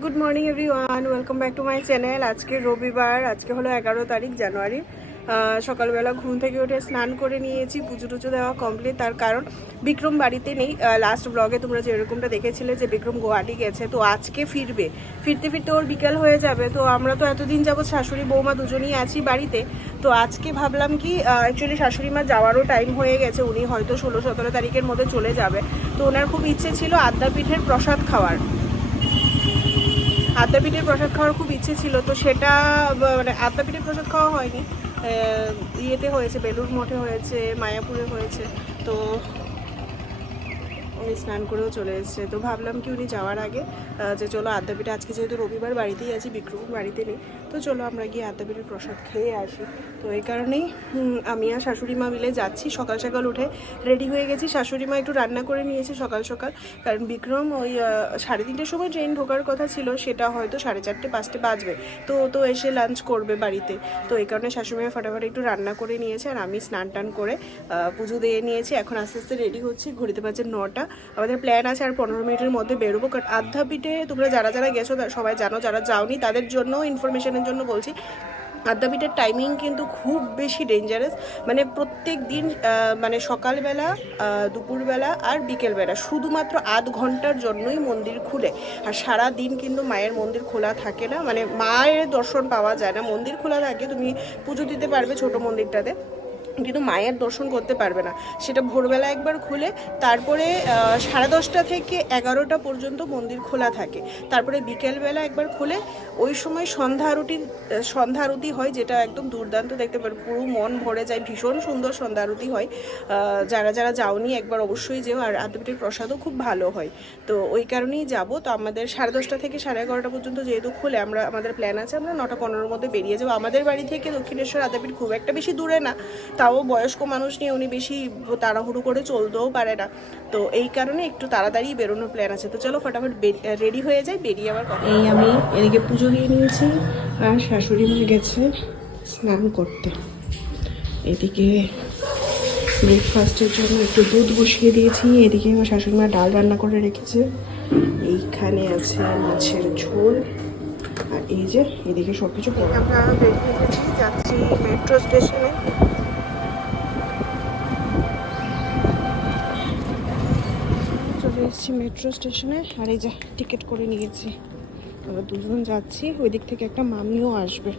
Good morning everyone, welcome back to my channel. আজকে রবিবার, আজকে হলো 11 তারিখ জানুয়ারি। সকালবেলা ঘুম থেকে উঠে স্নান করে নিয়েছি, পুজো টুজো দেওয়া কমপ্লিট। তার কারণ বিক্রম বাড়িতে নেই। লাস্ট ব্লগে তোমরা যেরকমটা দেখেছিলে যে বিক্রম গুয়াহাটি গেছে, তো আজকে ফিরবে। ফিরতে ফিরতে ওর বিকেল হয়ে যাবে। তো আমরা তো এতদিন যাবৎ শাশুড়ি বৌমা দুজনেই আছি বাড়িতে। তো আজকে ভাবলাম কি অ্যাকচুয়ালি শাশুড়ি মা যাওয়ারও টাইম হয়ে গেছে, উনি হয়তো 16-17 তারিখের মধ্যে চলে যাবে। তো ওনার খুব ইচ্ছে ছিল আদ্যাপীঠের প্রসাদ খাওয়ার। আদ্যাপীঠের প্রসাদ খাওয়ার খুব ইচ্ছে ছিল, তো সেটা মানে আদ্যাপীঠের প্রসাদ খাওয়া হয়নি, ইয়েতে হয়েছে, বেলুড় মঠে হয়েছে, মায়াপুরে হয়েছে। তো উনি স্নান করেও চলে এসেছে। তো ভাবলাম কি উনি যাওয়ার আগে যে চলো আদ্যাপীঠে, আজকে যেহেতু রবিবার বাড়িতেই আছি, বিক্রম বাড়িতে নেই, তো চলো আমরা গিয়ে আদ্যাপীঠের প্রসাদ খেয়ে আসি। তো এই কারণেই আমি আর শাশুড়ি মা মিলে যাচ্ছি। সকাল সকাল উঠে রেডি হয়ে গেছি। শাশুড়ি মা একটু রান্না করে নিয়েছে সকাল সকাল, কারণ বিক্রম ওই 3:30টার সময় ট্রেন ঢোকার কথা ছিল, সেটা হয়তো 4:30-5টে বাজবে। তো এসে লাঞ্চ করবে বাড়িতে। তো এই কারণে শাশুড়ি মা ফাটাফাটি একটু রান্না করে নিয়েছে, আর আমি স্নান টান করে পুজো দিয়ে নিয়েছি। এখন আস্তে আস্তে রেডি হচ্ছি, ঘড়িতে বাজে 9টা। আমাদের প্ল্যান আছে আর 15 মিনিটের মধ্যে বেরোবো। কারণ আদ্যাপীঠে তোমরা যারা যারা গেছো সবাই জানো, যারা যাওনি তাদের জন্য ইনফরমেশনের জন্য বলছি, আদ্যাপীঠের টাইমিং কিন্তু খুব বেশি ডেঞ্জারাস। মানে প্রত্যেক দিন মানে সকালবেলা, দুপুরবেলা আর বিকেলবেলা শুধুমাত্র আধ ঘন্টার জন্যই মন্দির খুলে। আর সারা দিন কিন্তু মায়ের মন্দির খোলা থাকে না, মানে মায়ের দর্শন পাওয়া যায় না। মন্দির খোলা থাকে, তুমি পুজো দিতে পারবে ছোট মন্দিরটাতে, কিন্তু মায়ের দর্শন করতে পারবে না। সেটা ভোরবেলা একবার খুলে, তারপরে 10:30 থেকে 11টা পর্যন্ত মন্দির খোলা থাকে। তারপরে বিকেলবেলা একবার খুলে, ওই সময় সন্ধ্যা আরতি হয়, যেটা একদম দুর্দান্ত দেখতে পারে, পুরো মন ভরে যায়, ভীষণ সুন্দর সন্ধ্যা আরতি হয়। যারা যারা যাওনি একবার অবশ্যই যেও। আর আদ্যাপীঠের প্রসাদও খুব ভালো হয়। তো ওই কারণেই যাব। তো আমাদের 10:30 থেকে 11:30 পর্যন্ত যেহেতু খুলে, আমাদের প্ল্যান আছে আমরা 9টা-15-র মধ্যে বেরিয়ে যাবো। আমাদের বাড়ি থেকে দক্ষিণেশ্বর আদ্যাপীঠ খুব একটা বেশি দূরে না, তাও বয়স্ক মানুষ নিয়ে উনি বেশি তাড়াহুড়ো করে চলতেও পারে না। তো এই কারণে একটু তাড়াতাড়ি বেরোনোর প্ল্যান আছে। তো চলো ফটাফট রেডি হয়ে যাই, বেরিয়ে আবার কথা। এই আমি এদিকে পুজো দিয়ে নিয়েছি, আর শাশুড়ি মা গেছে স্নান করতে। এদিকে ব্রেকফাস্টের জন্য একটু দুধ বসিয়ে দিয়েছি। এদিকে আমার শাশুড়ি মা ডাল রান্না করে রেখেছে। এইখানে আছে মাছের ঝোল, আর এই যে এদিকে সব কিছু। আমরা বেরিয়ে গেছি, যাচ্ছি মেট্রো স্টেশনে। চলে এসেছি মেট্রো স্টেশনে, আর এই যে টিকিট করে নিয়েছি। আমরা দুজন যাচ্ছি, ওই দিক থেকে একটা মামিও আসবে।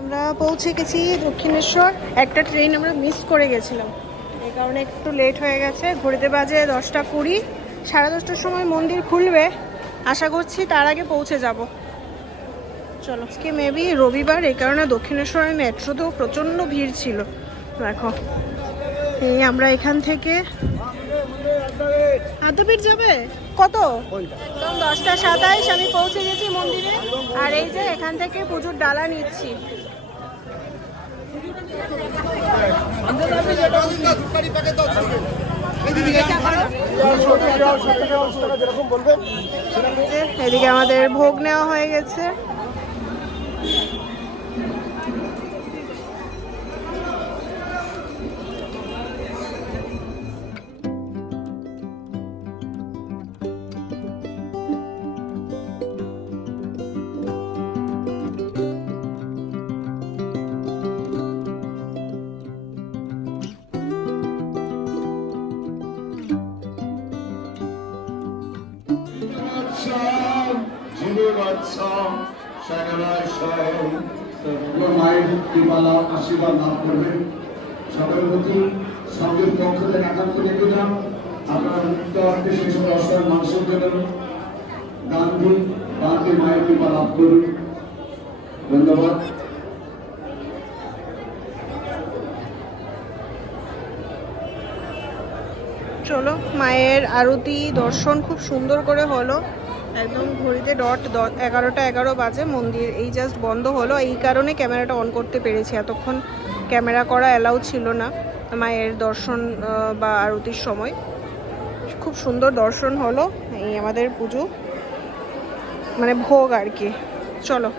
আমরা পৌঁছে গেছি দক্ষিণেশ্বর। একটা ট্রেন আমরা মিস করে গেছিলাম, এই কারণে একটু লেট হয়ে গেছে। ঘড়িতে বাজে 10টা 20। 10:30টার সময় মন্দির খুলবে, আশা করছি তার আগে পৌঁছে যাব। চলো, আজকে মেবি রবিবার, এই কারণে দক্ষিণেশ্বরের মেট্রোতেও প্রচণ্ড ভিড় ছিল। দেখো, এই আমরা এখান থেকে আদ্যাপীঠ যাবে কত, একদম 10টা 27 আমি পৌঁছে গেছি মন্দিরে। আর এই যে এখান থেকে পুজোর ডালা নিচ্ছি। এদিকে আমাদের ভোগ নেওয়া হয়ে গেছে। মায়ের কৃপালা আশীর্বাদ লাভ করবেন। সকলের প্রতি সঙ্গের পক্ষ থেকে একান্ত নিবেদন, আপনারা মুক্ত অর্থে সেই সময় অসহায় মানুষের জন্য দান দিন, দান দিয়ে মায়ের কৃপা লাভ করুন। ধন্যবাদ। চলো, মায়ের আরতি দর্শন খুব সুন্দর করে হলো। একদম ঘড়িতে ডট 11টা 11 বাজে। মন্দির এই জাস্ট বন্ধ হলো, এই কারণে ক্যামেরাটা অন করতে পেরেছি। এতক্ষণ ক্যামেরা করা অ্যালাউ ছিল না মায়ের দর্শন বা আরতির সময়। খুব সুন্দর দর্শন হলো। এই আমাদের পুজো, মানে ভোগ আর কি। চলো।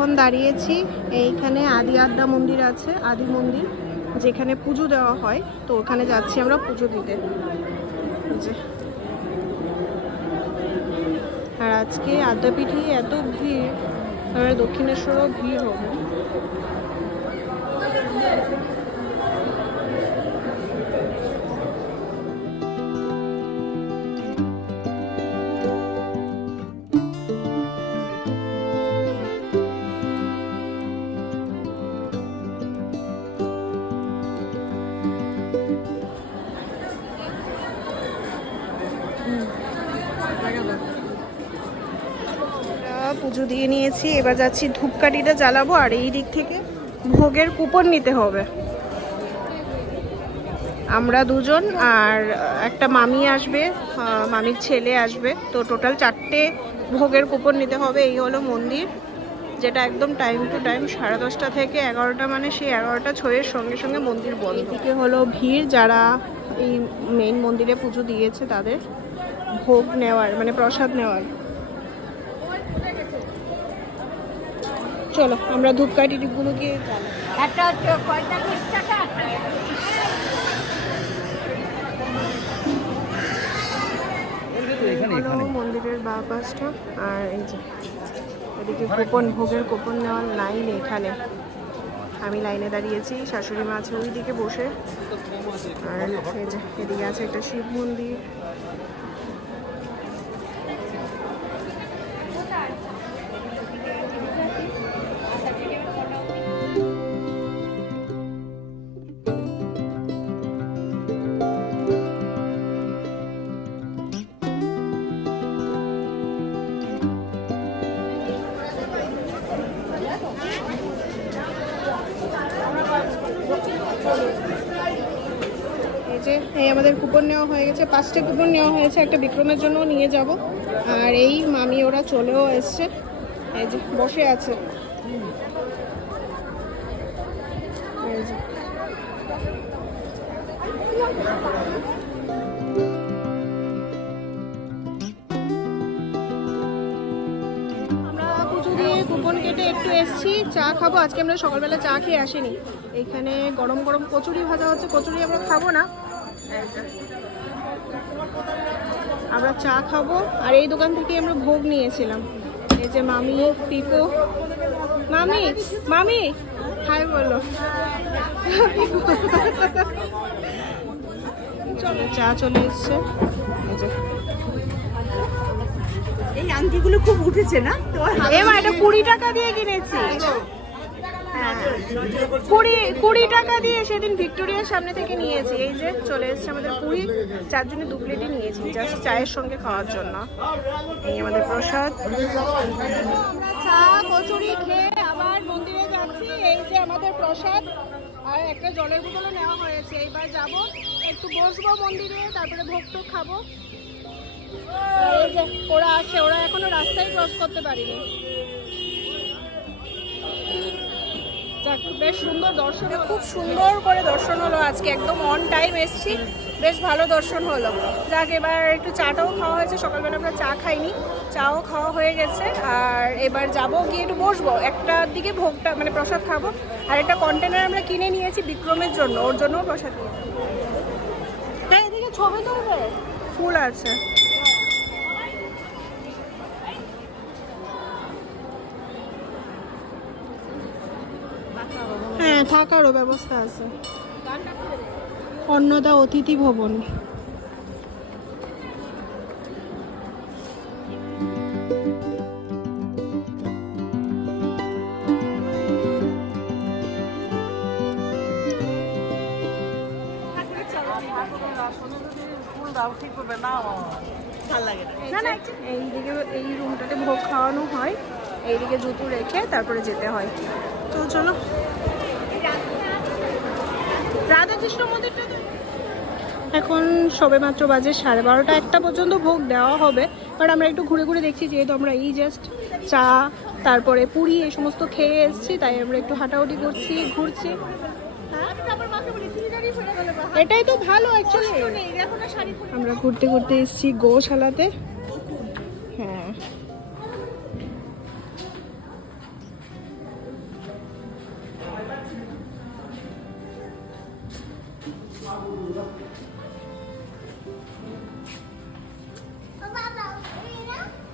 এখন দাঁড়িয়েছি এইখানে আদি আদ্যা মন্দির আছে, আদি মন্দির, যেখানে পুজো দেওয়া হয়। তো ওখানে যাচ্ছি আমরা পুজো দিতে। যে আর আজকে আদ্যাপীঠে এত ভিড়, আর দক্ষিণেশ্বরও ভিড় হবে। পুজো দিয়ে নিয়েছি, এবার যাচ্ছি ধূপকাঠিটা জ্বালাবো, আর এই দিক থেকে ভোগের কুপন নিতে হবে। আমরা দুজন আর একটা মামি আসবে, মামির ছেলে আসবে, তো টোটাল 4টে ভোগের কুপন নিতে হবে। এই হলো মন্দির, যেটা একদম টাইম টু টাইম 10:30 থেকে 11টা, মানে সেই 11টা ছয়ের সঙ্গে সঙ্গে মন্দির বন্ধ। এদিকে হলো ভিড়, যারা এই মেইন মন্দিরে পুজো দিয়েছে তাদের ভোগ নেওয়ার, মানে প্রসাদ নেওয়ার। চলো আমরা ধূপকাঠি টিপগুলো গিয়ে মন্দিরের বাঁ পাশটা, আর এই যে এদিকে কুপন, ভোগের কুপন নেওয়ার লাইন এখানে। আমি লাইনে দাঁড়িয়েছি, শাশুড়ি মা আছে ওই দিকে বসে, আর এই যে এদিকে আছে একটা শিব মন্দির। এই আমাদের কুপন নেওয়া হয়ে গেছে, 5টে কুপন নেওয়া হয়েছে, একটা বিক্রমের জন্য নিয়ে যাব। আর এই মামি ওরা চলেও এসছে, এই যে বসে আছে। এই যে আমরা পুজো দিয়ে কুপন কেটে একটু এসছি, চা খাবো। আজকে আমরা সকালবেলা চা খেয়ে আসিনি। এইখানে গরম গরম কচুরি ভাজা হচ্ছে, কচুরি আমরা খাবো না, আমরা চা খাবো। আর এই দোকান থেকে আমরা ভোগ নিয়েছিলাম। এই যে মামি, পিকো, মামি, মামি হাই বলো। চলো, চা চলে এসছে। এই আংটিগুলো খুব উঠেছে না? এমা এটা 20 টাকা দিয়ে কিনেছি। হ্যাঁ, 20 টাকা দিয়ে সেদিন ভিক্টোরিয়ার সামনে থেকে নিয়েছি। এই যে চলে এসছে আমাদের পুরি, 4 জনে 2 প্লেটই নিয়েছি, জাস্ট চায়ের সঙ্গে খাওয়ার জন্য। এই আমাদের প্রসাদ। চা কচুরি খেয়ে আবার মন্দিরে যাচ্ছি। এই যে আমাদের প্রসাদ, আর একটা জলের বোতলও নেওয়া হয়েছে। এইবার যাব, একটু বসবো মন্দিরে, তারপরে ভোগ টোগ খাবো। এই যে ওরা আসছে, ওরা এখনো রাস্তায় ক্রস করতে পারিনি। বেশ সুন্দর দর্শন, খুব সুন্দর করে দর্শন হলো আজকে, একদম অন টাইম এসছি, বেশ ভালো দর্শন হলো। যাক, এবার একটু চাটাও খাওয়া হয়েছে, সকালবেলা আমরা চা খাইনি, চাও খাওয়া হয়ে গেছে। আর এবার যাবো, গিয়ে একটু বসবো, একটার দিকে ভোগটা মানে প্রসাদ খাবো। আর একটা কন্টেনার আমরা কিনে নিয়েছি বিক্রমের জন্য, ওর জন্যও প্রসাদ নিয়ে। হ্যাঁ, এদিকে ছবি তুলবে, ফুল আছে। হ্যাঁ, থাকারও ব্যবস্থা আছে, অন্নদা অতিথি ভবন। এইদিকে এই রুমটাতে ভোগ খাওয়ানো হয়, এইদিকে জুতো রেখে তারপরে যেতে হয়। তো চলো, রাধাকৃষ্ণ মন্দিরটা এখন সবেমাত্র বাজে 12:30, 1টা পর্যন্ত ভোগ দেওয়া হবে। বাট আমরা একটু ঘুরে ঘুরে দেখছি, যেহেতু আমরা এই জাস্ট চা তারপরে পুরি এই সমস্ত খেয়ে এসেছি, তাই আমরা একটু হাঁটাহুটি করছি, ঘুরছি। এটাই তো ভালো অ্যাকচুয়ালি। আমরা ঘুরতে ঘুরতে এসেছি গোশালাতে। হ্যাঁ,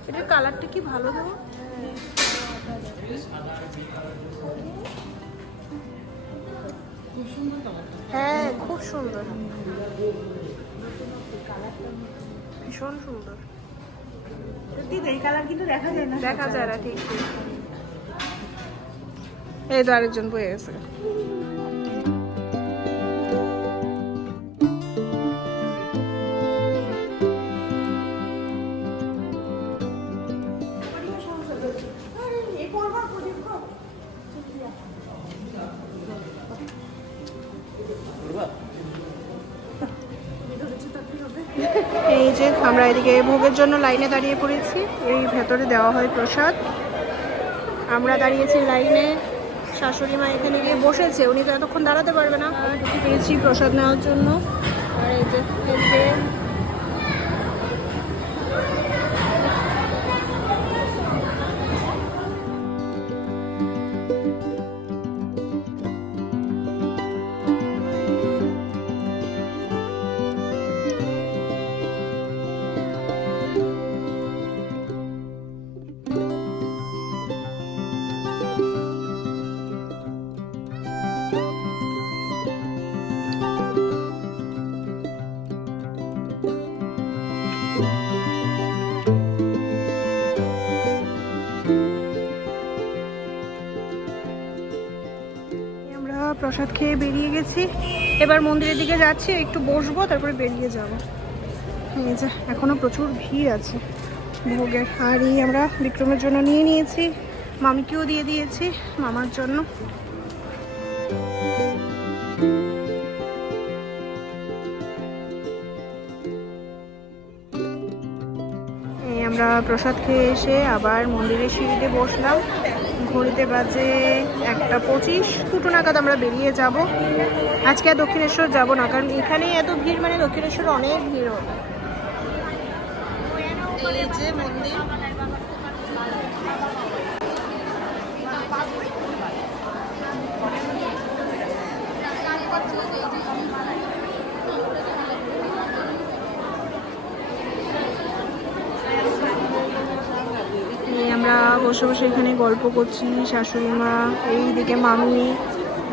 এটার কালারটা কি ভালো দেবো। হ্যাঁ খুব সুন্দর, ভীষণ সুন্দর। এই কালার কিন্তু দেখা যায় না, দেখা যায় না, ঠিক ঠিক। এই তো আরেকজন বয়ে গেছে। এই যে আমরা এদিকে ভোগের জন্য লাইনে দাঁড়িয়ে পড়েছি। এই ভেতরে দেওয়া হয় প্রসাদ, আমরা দাঁড়িয়েছি লাইনে। শাশুড়ি মা এখানে গিয়ে বসেছে, উনি তো এতক্ষণ দাঁড়াতে পারবে না। ঢুকে পেরেছি প্রসাদ নেওয়ার জন্য। আর এই যে এদিকে প্রসাদ খেয়ে বেরিয়ে গেছি। এবার মন্দিরের দিকে যাচ্ছি, একটু বসবো, তারপরে বেরিয়ে যাব। এই যে এখনো প্রচুর ভিড় আছে ভোগের। আর এই আমরা বিক্রমের জন্য নিয়ে নিয়েছি, মামিকেও দিয়ে দিয়েছি, মামার জন্য। এই আমরা প্রসাদ খেয়ে এসে আবার মন্দিরের সিঁড়িতে বসলাম। ঘড়িতে বাজে 1:25, 2টো নাগাদ আমরা বেরিয়ে যাব। আজকে আর দক্ষিণেশ্বর যাব না, কারণ এখানে এত ভিড়, মানে দক্ষিণেশ্বর অনেক ভিড় হবে। এই যে মন্দির, আমরা বসে বসে এখানে গল্প করছি, শাশুড়ি মা, এইদিকে মামি,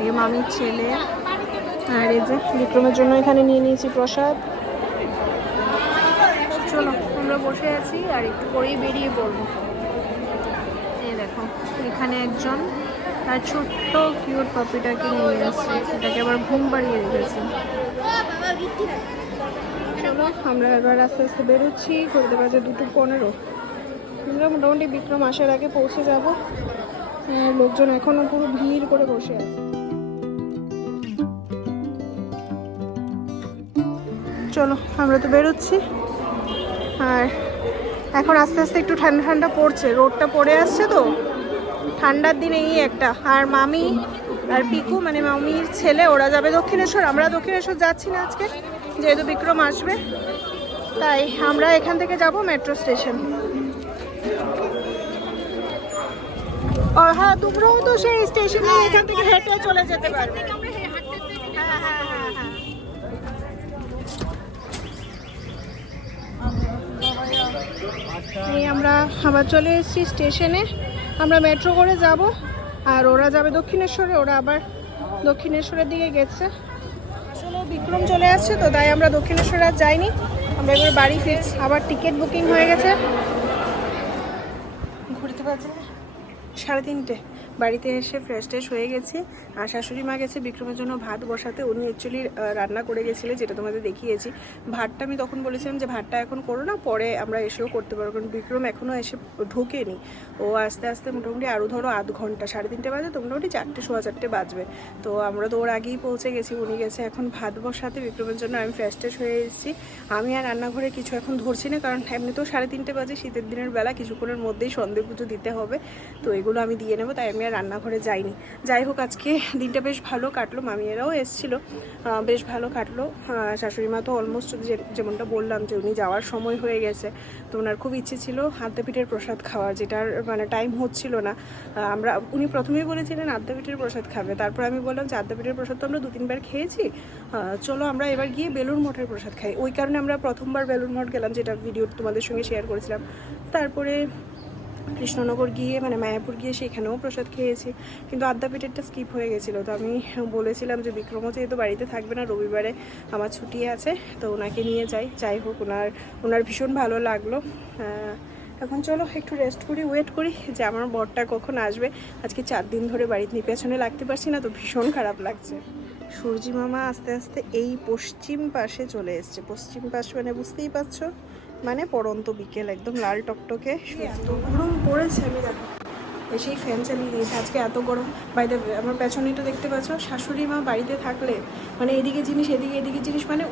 এই মামির ছেলে। আর এই যে বিক্রমের জন্য এখানে নিয়ে নিয়েছি প্রসাদ। চলো আমরা বসে আছি, আর একটু পরেই বেরিয়ে পড়বো। এই দেখো এখানে একজন তার ছোট্ট কিউট পাপিটাকে নিয়ে আসছে, সেটাকে আবার ঘুম পাড়িয়ে রেখেছে। চলো আমরা এবার আস্তে আস্তে বেরোচ্ছি। ঘুরতে বাজে 2:15। আমরা মোটামুটি বিক্রম আসার আগে পৌঁছে যাব। লোকজন এখনো পুরো ভিড় করে বসে আছে। চলো আমরা তো বেরোচ্ছি। আর এখন আস্তে আস্তে একটু ঠান্ডা ঠান্ডা পড়ছে, রোদটা পড়ে আসছে তো ঠান্ডার দিনে। এই একটা আর মামি আর পিকু, মানে মামির ছেলে, ওরা যাবে দক্ষিণেশ্বর। আমরা দক্ষিণেশ্বর যাচ্ছি না আজকে, যেহেতু বিক্রম আসবে, তাই আমরা এখান থেকে যাব মেট্রো স্টেশন। হ্যাঁ, তোমরাও তো সেই স্টেশনে এখান থেকে হেঁটে চলে যেতে পারবে। হ্যাঁ হ্যাঁ হ্যাঁ হ্যাঁ। এই আমরা আবার চলে এসেছি স্টেশনে। আমরা মেট্রো করে যাব, আর ওরা যাবে দক্ষিণেশ্বরে। ওরা আবার দক্ষিণেশ্বরের দিকে গেছে। আসলে বিক্রম চলে আসছে তো, তাই আমরা দক্ষিণেশ্বর আর যাইনি। আমরা এবার বাড়ি ফিরছি। আবার টিকিট বুকিং হয়ে গেছে। ঘুরতে পারছি 3:30। বাড়িতে এসে ফ্রেশ ট্রেশ হয়ে গেছি। আর শাশুড়ি মা গেছে বিক্রমের জন্য ভাত বসাতে। উনি অ্যাকচুয়ালি রান্না করে গেছিলেন, যেটা তোমাদের দেখিয়েছি। ভাতটা আমি তখন বলেছিলাম যে ভাতটা এখন করো না, পরে আমরা এসেও করতে পারবো, কারণ বিক্রম এখনও এসে ঢোকেনি। ও আস্তে আস্তে মোটামুটি আরও ধরো আধ ঘন্টা, 3:30 বাজে তো মোটামুটি 4টে, 4:15 বাজবে। তো আমরা তো ওর আগেই পৌঁছে গেছি। উনি গেছে এখন ভাত বসাতে বিক্রমের জন্য। আমি ফ্রেশ ট্রেশ হয়ে এসেছি। আমি আর রান্নাঘরে কিছু এখন ধরছি না, কারণ এমনিতেও 3:30 বাজে, শীতের দিনের বেলা, কিছুক্ষণের মধ্যেই সন্ধে পুজো দিতে হবে। তো এগুলো আমি দিয়ে নেবো, তাই আমি আর রান্নাঘরে যাইনি। যাই হোক, আজকে দিনটা বেশ ভালো কাটলো, মামিয়েরাও এসেছিলো, বেশ ভালো কাটলো। শাশুড়ি মা তো অলমোস্ট যেমনটা বললাম যে উনি যাওয়ার সময় হয়ে গেছে, তো ওনার খুব ইচ্ছে ছিল আদ্যাপীঠের প্রসাদ খাওয়ার, যেটার মানে টাইম হচ্ছিল না। উনি প্রথমেই বলেছিলেন আদ্যাপীঠের প্রসাদ খাবে, তারপর আমি বললাম যে আদ্যাপীঠের প্রসাদ তো আমরা 2-3 বার খেয়েছি, চলো আমরা এবার গিয়ে বেলুড় মঠের প্রসাদ খাই। ওই কারণে আমরা প্রথমবার বেলুড় মঠ গেলাম, যেটা ভিডিও তোমাদের সঙ্গে শেয়ার করেছিলাম। তারপরে কৃষ্ণনগর গিয়ে মানে মায়াপুর গিয়ে সেখানেও প্রসাদ খেয়েছি, কিন্তু আদ্যাপীঠেরটা স্কিপ হয়ে গেছিলো। তো আমি বলেছিলাম যে বিক্রমও যেহেতু বাড়িতে থাকবে না, রবিবারে আমার ছুটি আছে, তো ওনাকে নিয়ে যাই হোক ওনার ভীষণ ভালো লাগলো। এখন চলো একটু রেস্ট করি, ওয়েট করি যে আমার বরটা কখন আসবে। আজকে 4 দিন ধরে বাড়িতে পেছনে লাগতে পারছি না, তো ভীষণ খারাপ লাগছে। সূর্যি মামা আস্তে আস্তে এই পশ্চিম পাশে চলে এসছে। পশ্চিম পাশ মানে বুঝতেই পারছো, মানে পড়ন্ত বিকেল, একদম লাল টকটকে। এত গরম পড়েছে, আমি দেখো এসেই ফ্যান চালিয়ে দিয়েছে, আজকে এত গরম। বাইরে আমার পেছনেটা দেখতে পাচ্ছ, শাশুড়ি মা বাড়িতে থাকলে মানে এদিকে জিনিস এদিকে জিনিস, মানে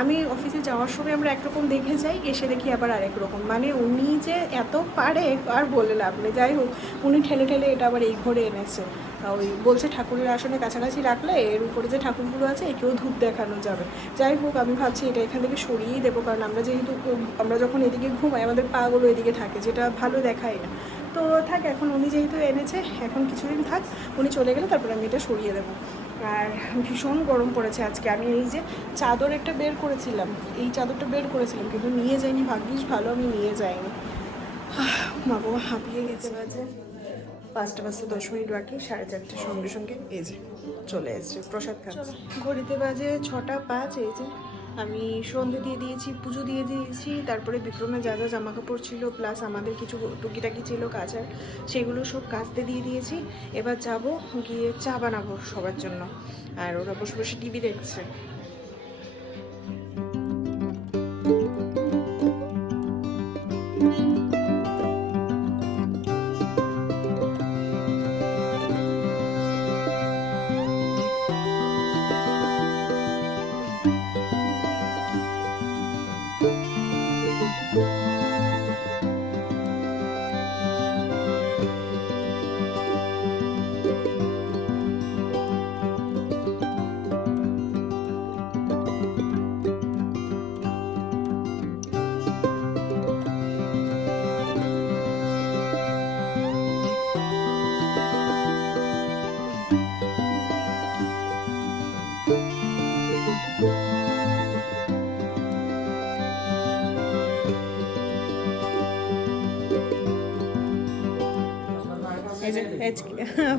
আমি অফিসে যাওয়ার সময় আমরা একরকম দেখে যাই, এসে দেখি আবার আরেক রকম। মানে উনি যে এত পারে আর বলে লাভ নেই। যাই হোক, উনি ঠেলে এটা আবার এই ঘরে এনেছে। ওই বলছে ঠাকুরের আসনে কাছাকাছি রাখলে এর উপরে যে ঠাকুরগুলো আছে একেও ধূপ দেখানো যাবে। যাই হোক, আমি ভাবছি এটা এখান থেকে সরিয়েই দেবো, কারণ আমরা যখন এদিকে ঘুমাই আমাদের পাগুলো এদিকে থাকে, যেটা ভালো দেখায় না। তো থাক, এখন উনি যেহেতু এনেছে এখন কিছুদিন থাক, উনি চলে গেলে তারপরে আমি এটা সরিয়ে দেবো। আর ভীষণ গরম পড়েছে আজকে। আমি এই যে চাদর একটা বের করেছিলাম, এই চাদরটা বের করেছিলাম কিন্তু নিয়ে যাইনি, ভাগ্যিস ভালো আমি নিয়ে যাইনি। মা বাবা হাঁপিয়ে গেছে। বাজে 5:10 বাকি, 4:30 সঙ্গে এই যে চলে এসছে প্রসাদ খাচ্ছে। ঘড়িতে বাজে 6:05। এই যে আমি সন্ধে দিয়ে দিয়েছি, পুজো দিয়ে দিয়েছি, তারপরে বিক্রমের যা জামা কাপড় ছিল প্লাস আমাদের কিছু টুকিটাকি ছিল কাচার, সেগুলো সব কাচতে দিয়ে দিয়েছি। এবার যাব গিয়ে চা বানাবো সবার জন্য, আর ওরা বসে বসে টিভি দেখছে।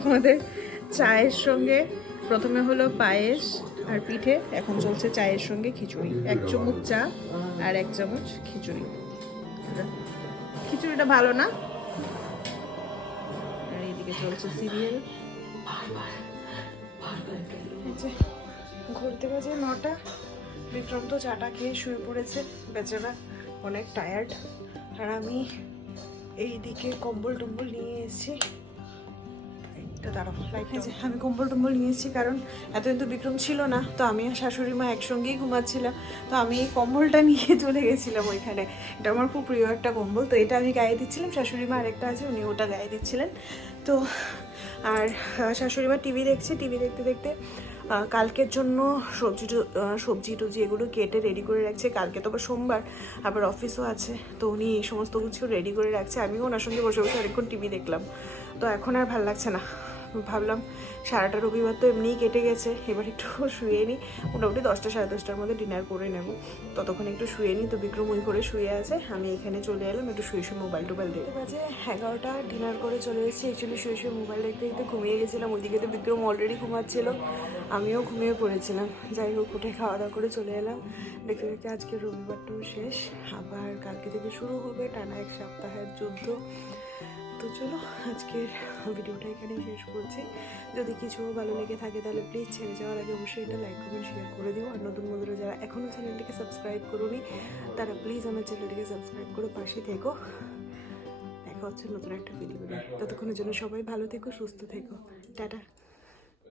আমাদের চায়ের সঙ্গে প্রথমে হলো পায়েস আর পিঠে, এখন চলছে চায়ের সঙ্গে খিচুড়ি। 1 চামচ চা আর 1 চামচ খিচুড়ি। খিচুড়িটা ভালো না। আর এইদিকে চলছে সিরিয়াল। ঘুরতে বাজে 9টা। বিক্রম তো চাটা খেয়ে শুয়ে পড়েছে, বেচারা অনেক টায়ার্ড। আর আমি এইদিকে কম্বল টম্বল নিয়ে এসেছি। আমি কম্বল টম্বল নিয়ে এসেছি কারণ এতদিন তো বিক্রম ছিল না, তো আমি আর শাশুড়ি মা একসঙ্গেই ঘুমাচ্ছিলাম। তো আমি এই কম্বলটা নিয়ে চলে গেছিলাম ওইখানে। এটা আমার খুব প্রিয় একটা কম্বল, তো এটা আমি গায়ে দিচ্ছিলাম, শাশুড়ি মা আরেকটা আছে উনি ওটা গায়ে দিচ্ছিলেন। তো আর শাশুড়ি মা টিভি দেখছে, টিভি দেখতে দেখতে কালকের জন্য সবজি টবজি এগুলো কেটে রেডি করে রাখছে। কালকে তো আবার সোমবার, আবার অফিসও আছে, তো উনি এই সমস্ত কিছু রেডি করে রাখছে। আমিও ওনার সঙ্গে বসে বসে অনেকক্ষণ টিভি দেখলাম। তো এখন আর ভাল লাগছে না, ভাবলাম সারাটা রবিবার তো এমনিই কেটে গেছে, এবার একটু শুয়ে নিই। মোটামুটি 10টা 10:30টার মধ্যে ডিনার করে নেব, ততক্ষণ একটু শুয়ে নিই। তো বিক্রম ওই করে শুয়ে আছে, আমি এখানে চলে এলাম একটু শুয়ে মোবাইল দেখতে। বাজে 11টা, ডিনার করে চলে এসেছি। অ্যাকচুয়ালি শুয়ে মোবাইল দেখতে দেখতে ঘুমিয়ে গেছিলাম। ওইদিকে তো বিক্রম অলরেডি ঘুমাচ্ছিল, আমিও ঘুমিয়ে পড়েছিলাম। যাই হোক, উঠে খাওয়া দাওয়া করে চলে এলাম। দেখতে দেখতে আজকে রবিবারটাও শেষ, আবার কালকে থেকে শুরু হবে টানা 1 সপ্তাহের যুদ্ধ। তো চলো আজকের ভিডিওটা এখানেই শেষ করছি। যদি কিছু ভালো লেগে থাকে তাহলে প্লিজ ছেড়ে যাওয়ার আগে অবশ্যই এটা লাইক কমেন্ট শেয়ার করে দিও। আর নতুন বন্ধুরা যারা এখনও চ্যানেলটিকে সাবস্ক্রাইব করোনি তারা প্লিজ আমার চ্যানেলটিকে সাবস্ক্রাইব করে পাশে থেকো। দেখা হচ্ছে নতুন একটা ভিডিও নিয়ে। ততক্ষণের জন্য সবাই ভালো থেকো, সুস্থ থেকো। টাটা।